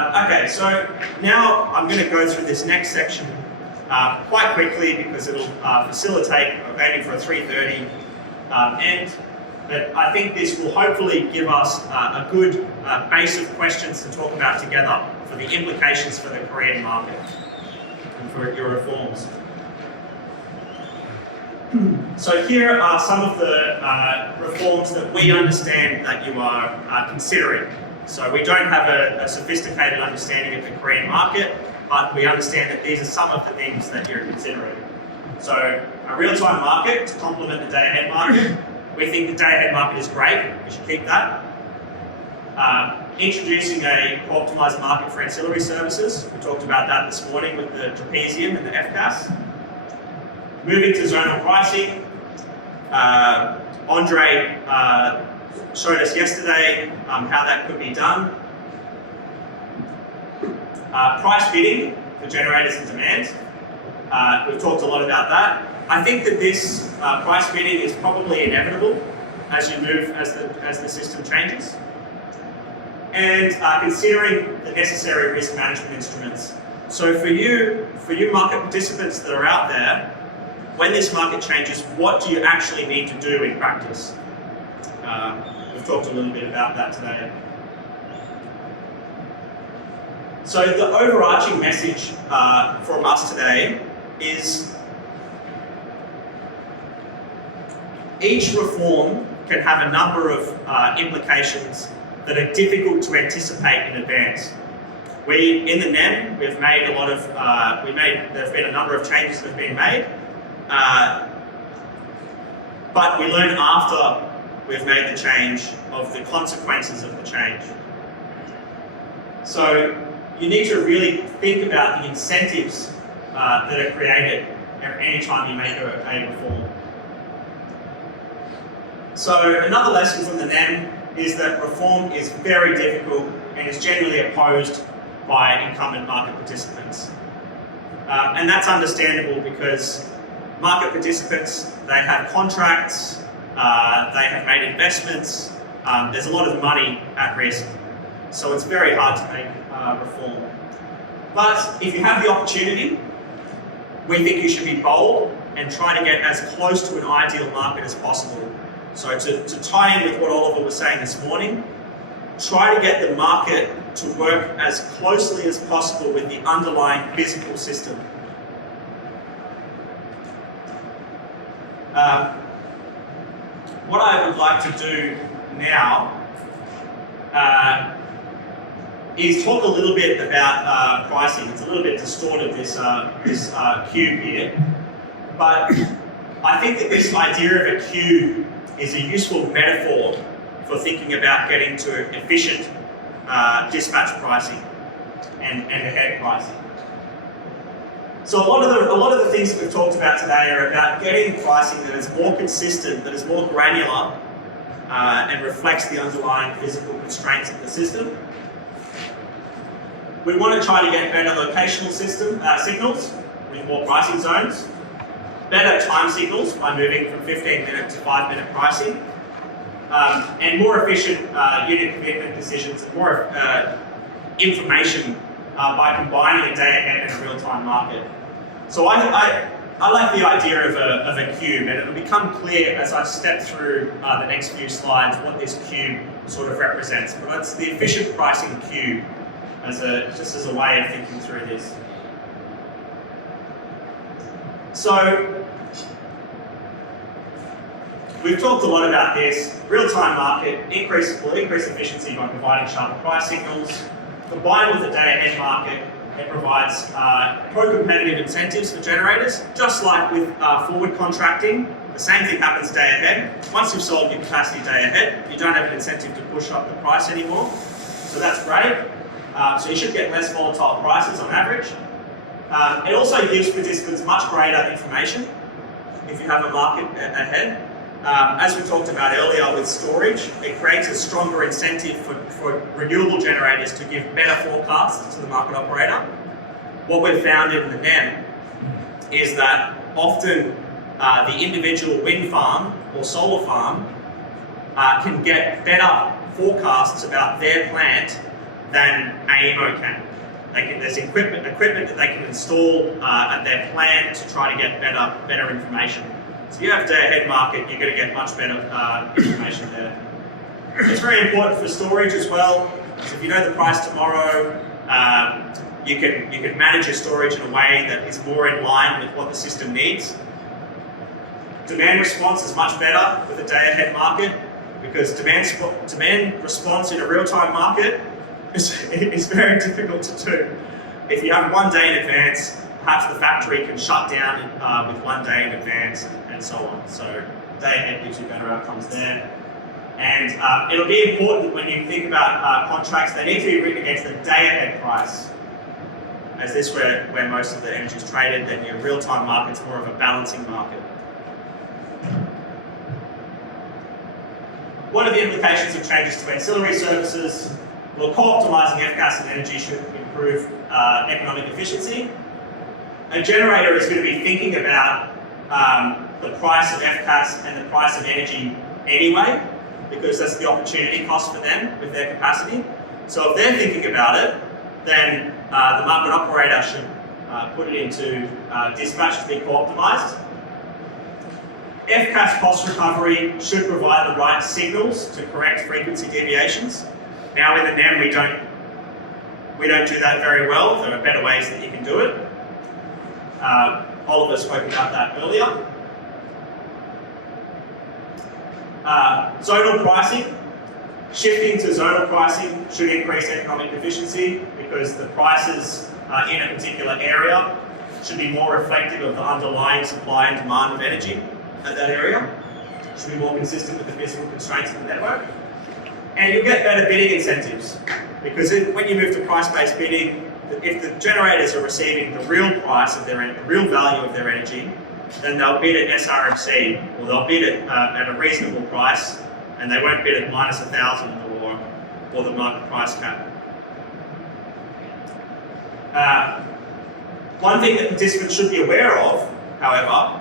Okay, so now I'm going to go through this next section quite quickly because it'll facilitate, I'm aiming for a 3:30 end, but I think this will hopefully give us a good base of questions to talk about together for the implications for the Korean market and for your reforms. So here are some of the reforms that we understand that you are considering. So we don't have a sophisticated understanding of the Korean market, but we understand that these are some of the things that you're considering. So a real-time market to complement the day-ahead market. We think the day-ahead market is great, we should keep that. Introducing a optimized market for ancillary services. We talked about that this morning with the trapezium and the FCAS. Moving to zonal pricing. Andre showed us yesterday how that could be done. Price bidding for generators and demand. We've talked a lot about that. I think that this price bidding is probably inevitable as you move, as the system changes. And considering the necessary risk management instruments. So for you market participants that are out there, when this market changes, what do you actually need to do in practice? We've talked a little bit about that today. So the overarching message from us today is each reform can have a number of implications that are difficult to anticipate in advance. In the NEM, we've made a lot of, there've been a number of changes that have been made, but we learn after we've made the change of the consequences of the change. So you need to really think about the incentives that are created any time you make a reform. So another lesson from the NEM is that reform is very difficult and is generally opposed by incumbent market participants. And that's understandable because market participants, they have contracts, they have made investments, there's a lot of money at risk. So it's very hard to make reform. But if you have the opportunity, we think you should be bold and try to get as close to an ideal market as possible. So to tie in with what Oliver was saying this morning, try to get the market to work as closely as possible with the underlying physical system. What I would like to do now is talk a little bit about pricing. It's a little bit distorted, this cube here, but I think that this idea of a cube is a useful metaphor for thinking about getting to efficient dispatch pricing and ahead pricing. So a lot of the things that we've talked about today are about getting pricing that is more consistent, that is more granular, and reflects the underlying physical constraints of the system. We want to try to get better locational signals with more pricing zones, better time signals by moving from 15-minute to 5-minute pricing, and more efficient unit commitment decisions and more information by combining a day-ahead and a real-time market. So I like the idea of a cube, and it'll become clear as I step through the next few slides what this cube sort of represents. But that's the efficient pricing cube just as a way of thinking through this. So we've talked a lot about this. Real-time market will increase efficiency by providing sharper price signals. Combined with the day-ahead market, it provides pro-competitive incentives for generators, just like with forward contracting. The same thing happens day ahead. Once you've sold your capacity day ahead, you don't have an incentive to push up the price anymore. So that's great. So you should get less volatile prices on average. It also gives participants much greater information if you have a market ahead. As we talked about earlier with storage, it creates a stronger incentive for renewable generators to give better forecasts to the market operator. What we've found in the NEM is that often the individual wind farm or solar farm can get better forecasts about their plant than AEMO can. There's equipment that they can install at their plant to try to get better information. So if you have day-ahead market, you're going to get much better information there. It's very important for storage as well. So if you know the price tomorrow, you can manage your storage in a way that is more in line with what the system needs. Demand response is much better with a day-ahead market because demand response in a real-time market is very difficult to do. If you have 1 day in advance, perhaps the factory can shut down with 1 day in advance and so on. So day ahead gives you better outcomes there. And it'll be important when you think about contracts, they need to be written against the day ahead price. As this where most of the energy is traded, then your real-time market's more of a balancing market. What are the implications of changes to ancillary services? Well, co-optimizing FCAS and energy should improve economic efficiency. A generator is going to be thinking about the price of FCAS and the price of energy anyway, because that's the opportunity cost for them with their capacity. So if they're thinking about it, then the market operator should put it into dispatch to be co-optimized. FCAS cost recovery should provide the right signals to correct frequency deviations. Now in the NEM we don't do that very well. There are better ways that you can do it. Oliver spoke about that earlier. Zonal pricing. Shifting to zonal pricing should increase economic efficiency because the prices in a particular area should be more reflective of the underlying supply and demand of energy at that area. Should be more consistent with the physical constraints of the network. And you'll get better bidding incentives because when you move to price-based bidding, if the generators are receiving the real price of the real value of their energy, then they'll bid at SRMC or they'll bid it at a reasonable price, and they won't bid at minus 1,000 or the market price cap. One thing that participants should be aware of, however,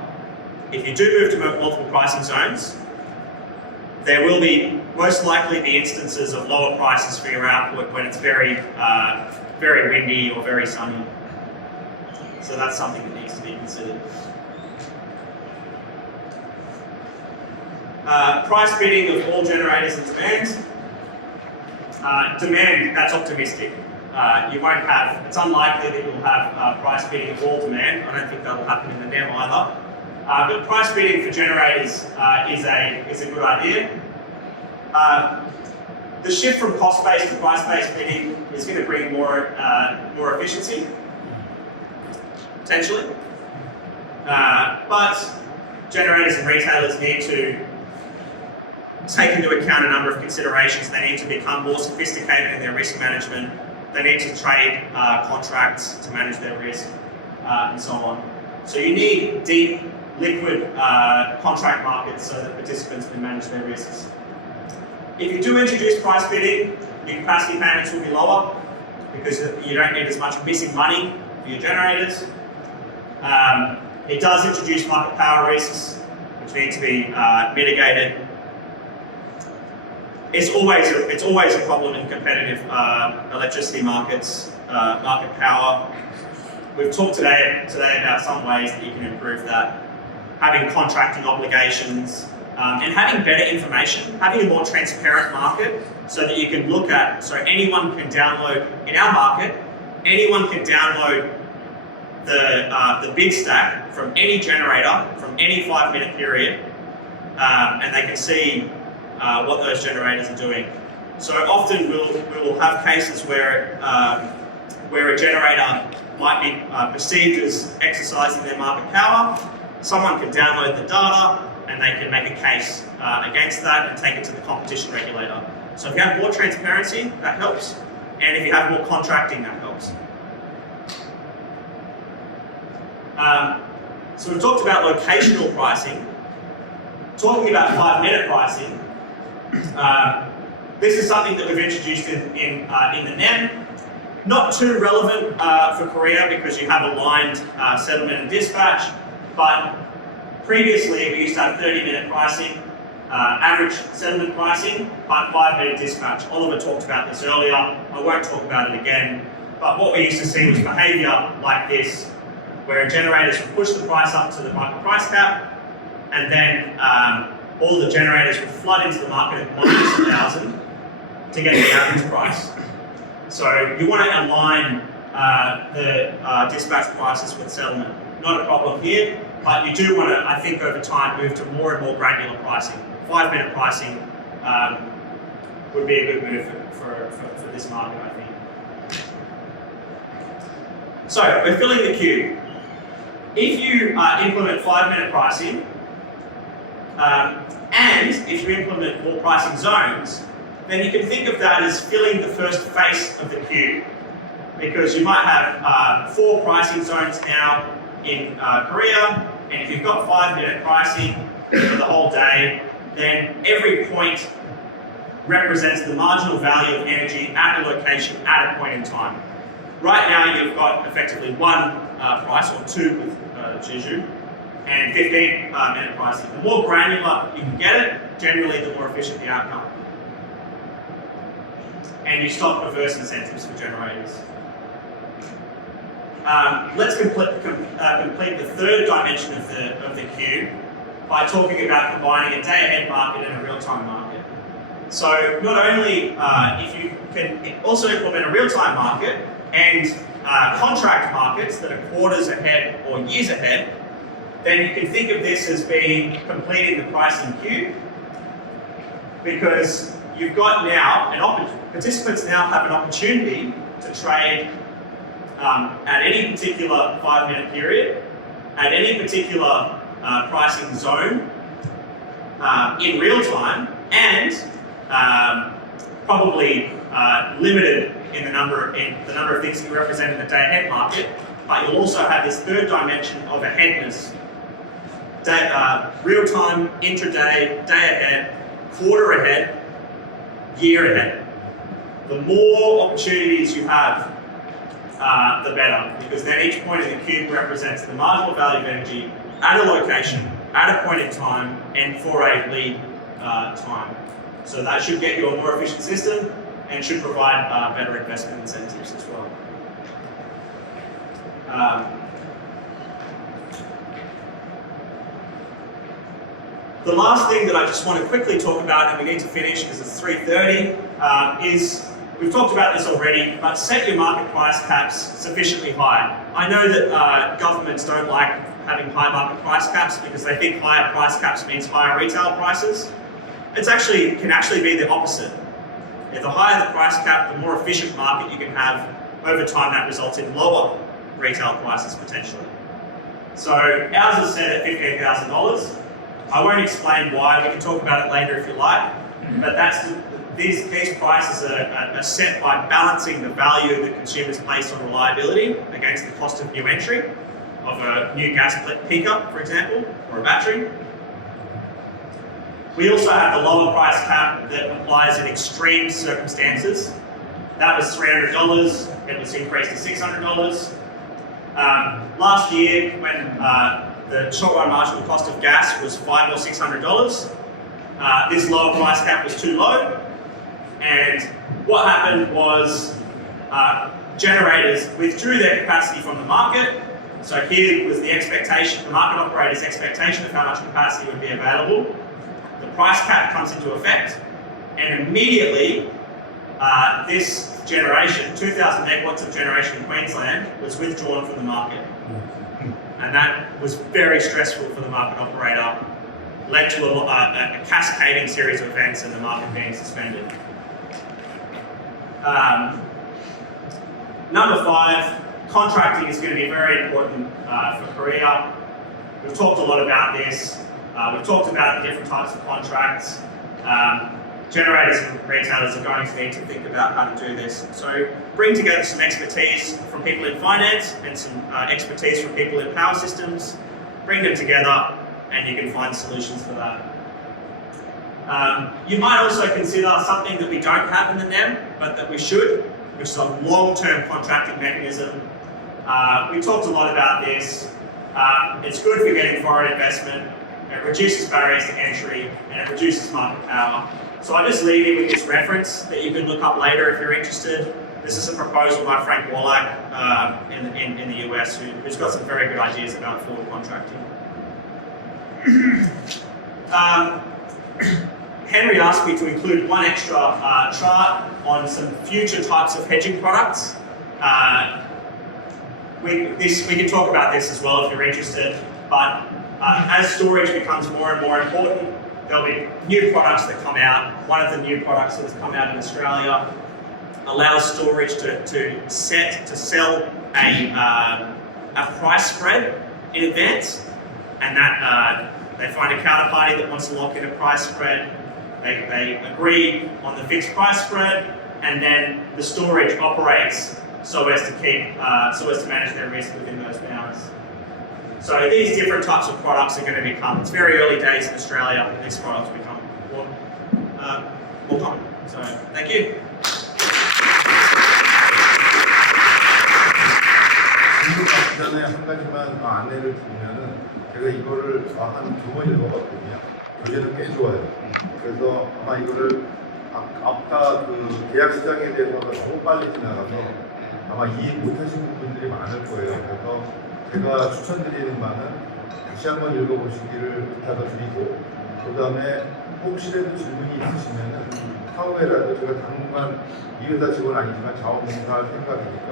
if you do move to multiple pricing zones, there will be most likely be instances of lower prices for your output when it's very windy or very sunny. So that's something that needs to be considered. Price bidding of all generators and demand. Demand, that's optimistic. You won't have, it's unlikely that you'll have price bidding of all demand. I don't think that will happen in the NEM either. But price bidding for generators is a good idea. The shift from cost-based to price-based bidding is going to bring more efficiency, potentially. But generators and retailers need to take into account a number of considerations. They need to become more sophisticated in their risk management. They need to trade contracts to manage their risk, and so on. So you need deep, liquid contract markets so that participants can manage their risks. If you do introduce price bidding, your capacity payments will be lower because you don't need as much missing money for your generators. It does introduce market power risks, which need to be mitigated. It's always a problem in competitive electricity markets, market power. We've talked today about some ways that you can improve that. Having contracting obligations and having better information, having a more transparent market so that you can look at, so anyone can download, in our market, anyone can download the bid stack from any generator from any 5-minute period and they can see what those generators are doing. So often we will have cases where a generator might be perceived as exercising their market power. Someone can download the data and they can make a case against that and take it to the competition regulator. So if you have more transparency, that helps. And if you have more contracting, that helps. So we've talked about locational pricing. Talking about 5-minute pricing, this is something that we've introduced in the NEM. Not too relevant for Korea because you have aligned settlement and dispatch, but previously we used to have 30-minute pricing. average settlement pricing, but 5-minute dispatch. Oliver talked about this earlier. I won't talk about it again. But what we used to see was behaviour like this, where generators would push the price up to the market price cap, and then all the generators would flood into the market at minus 1,000 to get the average price. So you want to align the dispatch prices with settlement. Not a problem here, but you do want to, I think, over time move to more and more granular pricing. 5-minute pricing would be a good move for this market, I think. So we're filling the queue. If you implement 5-minute pricing, and if you implement more pricing zones, then you can think of that as filling the first face of the queue. Because you might have 4 pricing zones now in Korea, and if you've got 5-minute pricing for the whole day, then every point represents the marginal value of energy at a location at a point in time. Right now you've got effectively 1 price, or 2 with Jeju, and 15-minute pricing. The more granular you can get it, generally the more efficient the outcome. And you stop perverse incentives for generators. Let's complete the third dimension of the queue by talking about combining a day-ahead market and a real-time market. So not only if you can also implement a real-time market and contract markets that are quarters ahead or years ahead, then you can think of this as being completing the pricing queue, because you've got now participants now have an opportunity to trade at any particular 5-minute period, at any particular pricing zone in real time, and probably limited in the number of things that you represent in the day-ahead market. But you'll also have this third dimension of aheadness: real time, intraday, day ahead, quarter ahead, year ahead. The more opportunities you have, the better, because then each point in the cube represents the marginal value of energy at a location, at a point in time, and for a lead time. So that should get you a more efficient system and should provide better investment incentives as well. The last thing that I just want to quickly talk about, and we need to finish because it's 3:30, is, we've talked about this already, but set your market price caps sufficiently high. I know that governments don't like having high market price caps because they think higher price caps means higher retail prices. It can actually be the opposite. The higher the price cap, the more efficient market you can have. Over time, that results in lower retail prices potentially. So ours is set at $15,000. I won't explain why. We can talk about it later if you like. But these prices are set by balancing the value that consumers place on reliability against the cost of new entry of a new gas peaker, for example, or a battery. We also have the lower price cap that applies in extreme circumstances. That was $300. It was increased to $600. Last year, when the short-run marginal cost of gas was $500 or $600, this lower price cap was too low. And what happened was generators withdrew their capacity from the market. So here was the expectation, the market operator's expectation of how much capacity would be available. The price cap comes into effect, and immediately this generation, 2,000 megawatts of generation in Queensland, was withdrawn from the market. And that was very stressful for the market operator, led to a cascading series of events and the market being suspended. Number 5, contracting is going to be very important for Korea. We've talked a lot about this. We've talked about the different types of contracts. Generators and retailers are going to need to think about how to do this. So bring together some expertise from people in finance and some expertise from people in power systems. Bring them together and you can find solutions for that. You might also consider something that we don't have in the NEM, but that we should, which is a long-term contracting mechanism. We talked a lot about this. It's good for getting foreign investment. it reduces barriers to entry, and it reduces market power. So I just leave you with this reference that you can look up later if you're interested. This is a proposal by Frank Warlach in the US, who's got some very good ideas about forward contracting. Henry asked me to include one extra chart on some future types of hedging products. We can talk about this as well if you're interested, but as storage becomes more and more important, there'll be new products that come out. One of the new products that has come out in Australia allows storage to sell a price spread in advance, and that they find a counterparty that wants to lock in a price spread. They agree on the fixed price spread, and then the storage operates so as to manage their risk within those bounds. So these different types of products are going to become, it's very early days in Australia, these products become more common. So thank you. 전에 한 가지만 안내를 드리면은 제가 이거를 한 2번 읽어봤거든요. 교재는 꽤 좋아요. 그래서 아마 이거를 아까 그 계약시장에 대해서가 너무 빨리 지나가서 아마 이해 못하시는 분들이 많을 거예요. 그래서 제가 추천드리는 바는 다시 한번 읽어보시기를 부탁을 드리고, 그 다음에 혹시라도 질문이 있으시면은 사후에라도 제가 당분간 이 회사 직원 아니지만 자원봉사할 생각이니까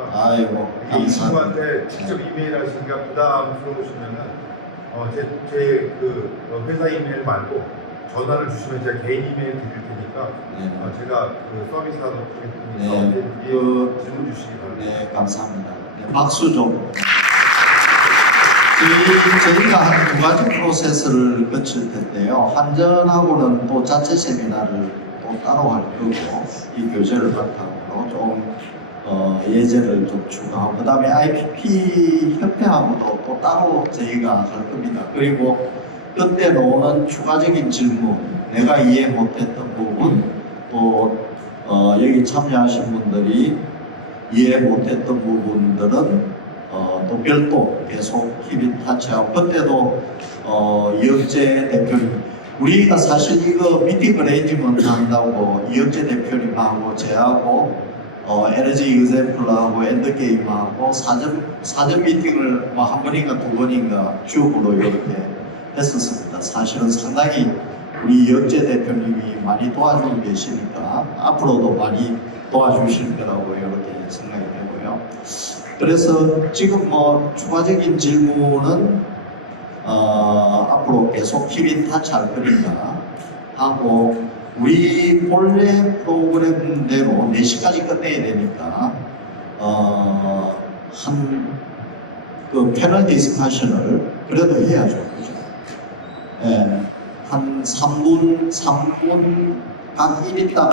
이 친구한테 직접 이메일 하시기가 부담스러우시면은 제 회사 이메일 말고 전화를 주시면 제가 개인 이메일 드릴 테니까 제가 그 서비스하도록 하겠습니다. 질문 주시기 바랍니다. 네, 감사합니다. 네, 박수 좀. 저희가 한 2가지 프로세스를 거칠 텐데요. 한전하고는 또 자체 세미나를 또 따로 할 거고, 이 교재를 바탕으로 좀 예제를 좀 추가하고, 그 다음에 IPP 협회하고도 또 따로 저희가 할 겁니다. 그리고 그때 나오는 추가적인 질문, 내가 이해 못했던 부분, 또 여기 참여하신 분들이 이해 못했던 부분들은 또 별도 계속 희빈 타치하고, 그때도 이혁재 대표님, 우리가 사실 이거 미팅 어레인지먼트 한다고 이혁재 대표님하고 저하고 에너지 Exemplar하고 엔드게임하고 사전 미팅을 한 번인가 2번인가 쭉 이렇게 했었습니다. 사실은 상당히 우리 이혁재 대표님이 많이 도와주고 계시니까 앞으로도 많이 도와주실 거라고 이렇게 생각이 되고요. 그래서 지금 추가적인 질문은 앞으로 계속 희빈 타치할 거니까 하고, 우리 본래 프로그램대로 4시까지 끝내야 되니까 그 패널 디스커션을 그래도 해야죠. 그죠? 예, 한 3분 각 1인당